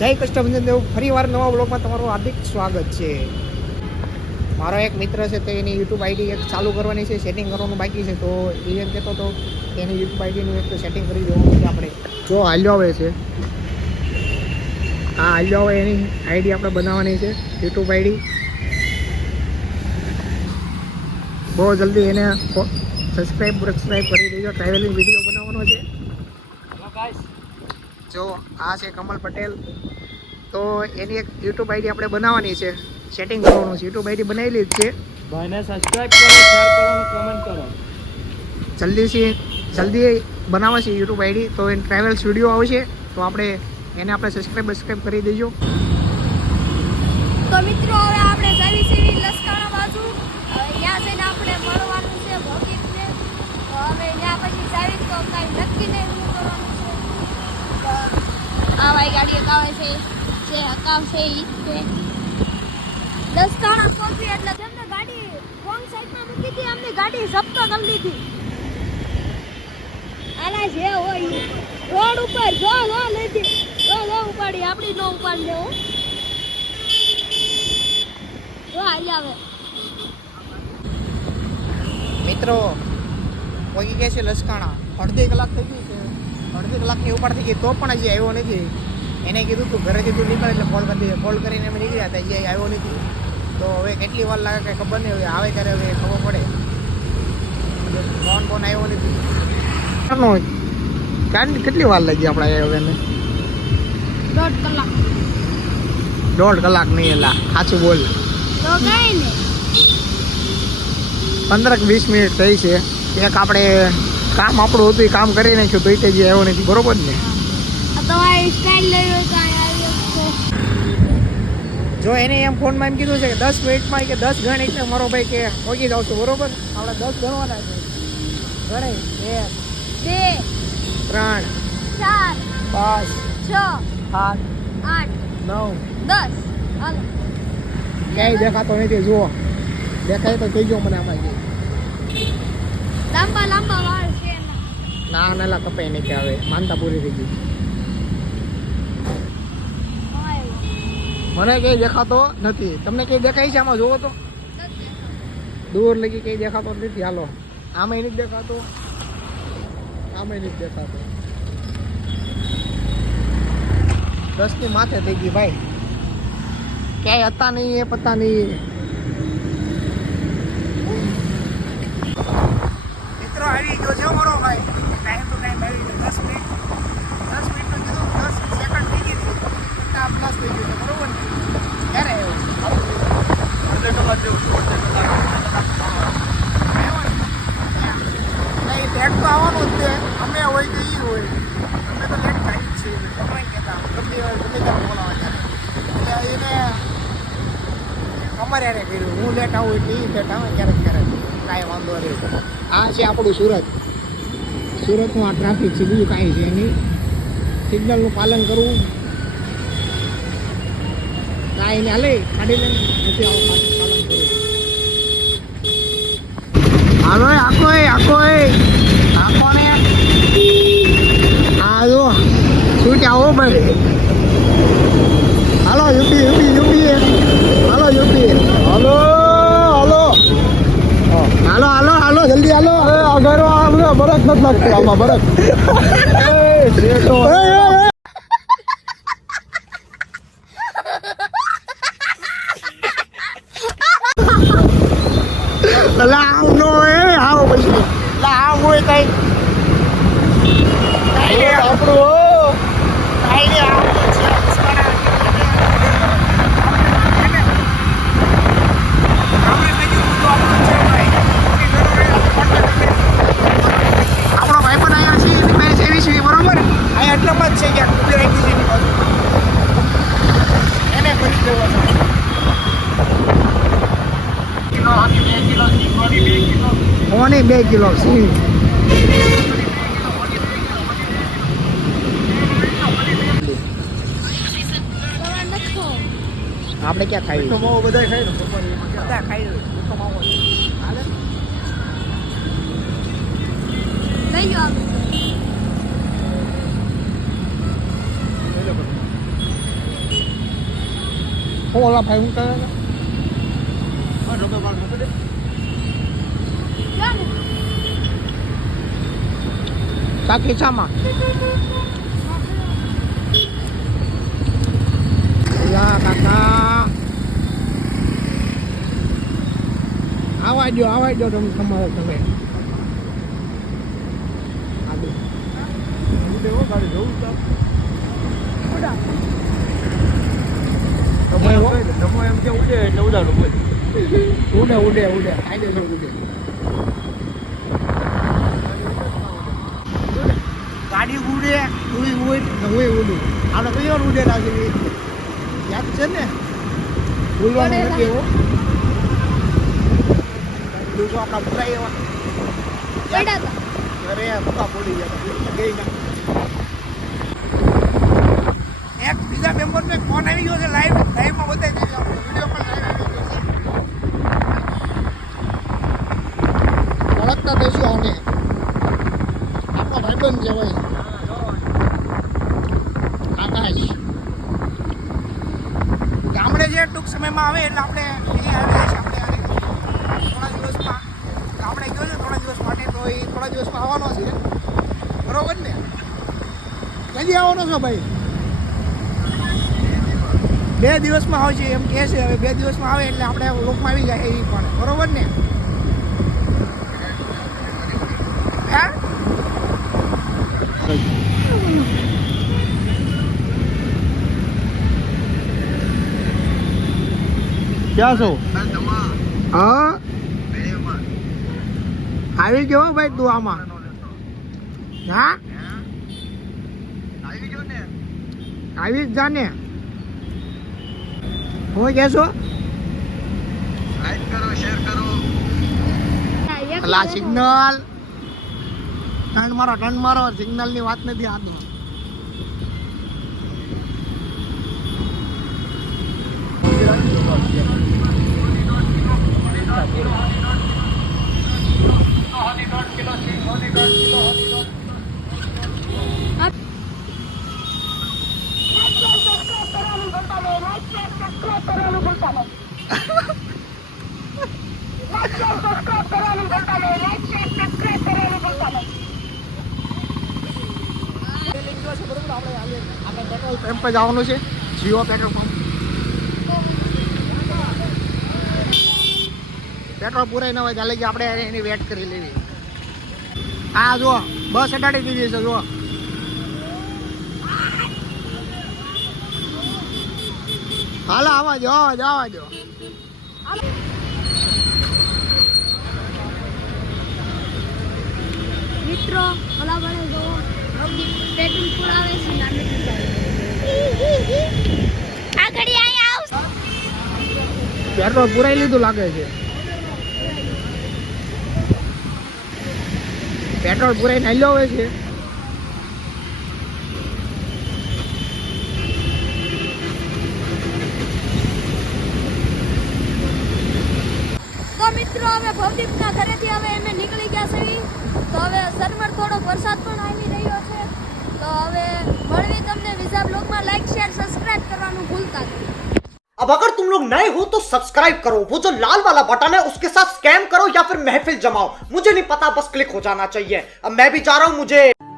જય કષ્ટભંજન દેવ ફરીવાર નવા બ્લોગમાં તમારું હાર્દિક સ્વાગત છે. મારો એક મિત્ર છે તો એની યુટ્યુબ આઈડી એક ચાલુ કરવાની છે, સેટિંગ કરવાનું બાકી છે. તો એ એમ કહેતો હતો કે એની યુટ્યુબ આઈડીનું એક સેટિંગ કરી દેવાનું છે. આપણે જો હાલ્યો આવે છે, હા હાલ્યો આવે એની આઈડી આપણે બનાવવાની છે, યુટ્યુબ આઈડી. બહુ જલ્દી એને સબસ્ક્રાઈબ કરી દેજો. ટ્રાવેલિંગ વિડીયો બનાવવાનો છે. જો આ છે કમલ પટેલ. તો એની એક યુટ્યુબ આઈડી આપણે બનાવવાની છે, સેટિંગ કરવાનું છે. યુટ્યુબ આઈડી બનાવેલી જ છે. ભાઈને સબસ્ક્રાઇબ કરો, શેર કરો અને કમેન્ટ કરો. જલ્દી બનાવે છે યુટ્યુબ આઈડી. તો એ ટ્રાવેલ્સ વિડીયો આવશે તો આપણે સબસ્ક્રાઈબ કરી દેજો. તો મિત્રો હવે આપણે જવી છીએ લસકાણા બાજુ. ત્યાં જઈને આપણે મળવાનું છે ભોગીને. તો હવે ત્યાં પછી જાવી તો કાંઈ નક્કી નહીં શું કરવાનું છે. આ વાય ગાડી અકાવે છે, જે અકાવશે એ છે. લસકાણા પહોંચી એટલે તેમને ગાડી રોંગ સાઈડમાં મૂકી હતી, અમને ગાડી જપ્ત કરી લીધી. આલા જે હોય રોડ ઉપર જો લીધી, જો ઉપાડી, આપણી નો ઉપાડી દેવું. જો હાલી આવે મિત્રો પહોંચી ગયા છે લસકાણા. અડધી કલાક થઈ ગઈ છે, અડધી કલાકની ઉપર થઈ ગઈ તો પણ હજી આવ્યો નથી. એને કીધું તું ઘરેથી તું નીકળ એટલે કોલ કરી દે. કોલ કરીને અમે નીકળ્યા હતા, હજી આવ્યો નથી. તો હવે કેટલી વાર લાગે કંઈ ખબર નહીં. હવે આવે ત્યારે હવે ખબર પડે. ફોન આવ્યો નથી. કેટલી વાર લાગી આપણે આવ્યો એને? 1.5 કલાક. 1.5 કલાક નહીં એલા, સાચું બોલ. તો કઈ ને 15-20 મિનિટ થઈ છે. એક આપણે કામ આપણું હતું એ કામ કરી નાખ્યું તો એ જે આવ્યો નથી. બરોબર ને? તમારી સ્ટાઇલ લઈ હોય તો આવ્યો છે. જો એને એમ ફોનમાં એમ કીધું છે કે 10 મિનિટમાં કે 10 ગણ એટલે મારો ભાઈ કે પહોંચી જાવ છું. બરોબર, આપણે 10 ગણવાના છે. ગણે 1 2 3 4 5 6 7 8 9 10. હાલો ક્યાંય દેખાતો નથી. જુઓ દેખાય તો કહીજો મને. આમાં લાંબા વાળ છે એના. ના કપાઈ નહીં કે હવે માનતા પૂરી થઈ ગઈ. મને ક્યાંય દેખાતો નથી. તમને ક્યાંય દેખાય છે આમાં? જુઓ તો દૂર લગી ક્યાંય દેખાતો નથી. હાલો આમાં નથી દેખાતો, આમાં નથી દેખાતો. 10 ની માથે થઈ ગઈ ભાઈ. ક્યાંય હતા નહીં એ પતા નહીં. મિત્રો આવી ગયો છે મારો ભાઈ. ટાઈમ ટુ ટાઈમ આવી ગયો. 10 મિનિટનું કીધું, 10 સેકન્ડ થઈ ગઈ હતી. પ્લસ થઈ ગયું છે. બરોબર ને? ક્યારે આવ્યો? અડધો કલાક જેવું છું. નહીં લેટ તો આવવાનું જ છે. અમે હોય તો એ હોય. અમે તો લેટ થાય જ છીએ. તમે કહેતા ગમે ત્યારે બોલાવા ત્યારે એટલે એને અમારે યારે કર્યું. હું લેટ આવું એટલે એ લેટ આવે ક્યારેક કાંઈ વાંધો નહીં. આ છે આપણું સુરત. સુરતનું આ ટ્રાફિક છે, બીજું કાંઈ છે નહીં. સિગ્નલનું પાલન કરવું કાંઈ ને હાલે કાઢી લે નથી. આવું પાલન કરવું. હાલો આખો ને હા જો શું આવો ભાઈ. હાલો યુપી હાલો યુપી હાલો જલ્દી હાલો. આગળ બરફ નથી લાગતું આમાં, બરફ. આવ નો આવો પછી આવ હોય કઈ આપણો ભાઈ પણ આવ્યો છે. એવી છે બરોબર. અહીંયા એટલામાં જ છે ક્યાંક ઉભી રાખી છે એની બાજુ. એને કરી દેવાનો. ઓની 2 કિલો સિંહ. આપણે ક્યાં ખાઈ? બધા ખાય ને બધા ખાઈ હાલે. લઈ જાઓ. ઓલા ભાઈ હું કરે કાકી ચામાં યા કાકા આવા દો તમે તમારે તમે ઉડે કાયદેસર ઉડે ગાડી ઉડે હું ઉડું આપણે કઈ વાર ઉડે રાખી યાદ છે ને ભૂલવાનું નથી એવો દિવસો આપણા ભૂલાઈ એવા અરે ભૂકા પડી ગયા એક બીજા મેમ્બરનો ફોન આવી ગયો છે લાઈવમાં બતાવી દીધો વિડીયો પણ લાઈવ આવી ગયો છે ઓળખતા દઈશું આવને આપણો ભાઈબંધ છે ભાઈ આકાશ ગામડે જે ટૂંક સમયમાં આવે એટલે આપણે અહીંયા આવી જઈશું આપણે થોડા દિવસમાં ગામડે ગયો છે થોડા દિવસ માટે તો એ થોડા દિવસમાં આવવાનો છે બરોબર ને કદી આવવાનો છો ભાઈ 2 દિવસમાં આવશે એમ કહે છે હવે 2 દિવસમાં આવે એટલે આપણે લોકમાં આવી જાય એ પણ બરોબર ને હે ક્યાં છો? હા આવી ગયો ભાઈ તું આમાં હા આવી જ જાને હું કહેશો અલા સિગ્નલ ટર્ન મારો સિગ્નલ ની વાત નથી આદુ પેટ્રોલ પંપ પર જવાનું છે જીઓ પેટ્રોલ પંપ પેટ્રોલ પૂરાઈ ન હોય ચાલે કે આપણે એની વેટ કરી લેવી હા જુઓ બસ અડાડી દીધી છે જુઓ હાલો આવા જો મિત્રો ઓલા બને જો પેટ્રોલ પુરાવે છે નાની આ ઘડી અહીંયા આવ પેટ્રોલ પૂરાઈ લીધું લાગે છે પેટ્રોલ પૂરાઈ નાલ્યો હોય છે તો મિત્રો અમે ભવદીપના ઘરેથી હવે અમે નીકળી ગયા છીએ તો હવે સરમાં થોડો વરસાદ પણ આવી રહ્યો છે તો હવે મળવી તમને બીજા બ્લોગમાં લાઈક શેર સબસ્ક્રાઇબ કરવાનું ભૂલતા નહીં अब अगर तुम लोग नए हो तो सब्सक्राइब करो वो जो लाल वाला बटन है उसके साथ स्कैम करो या फिर महफिल जमाओ मुझे नहीं पता बस क्लिक हो जाना चाहिए अब मैं भी जा रहा हूं मुझे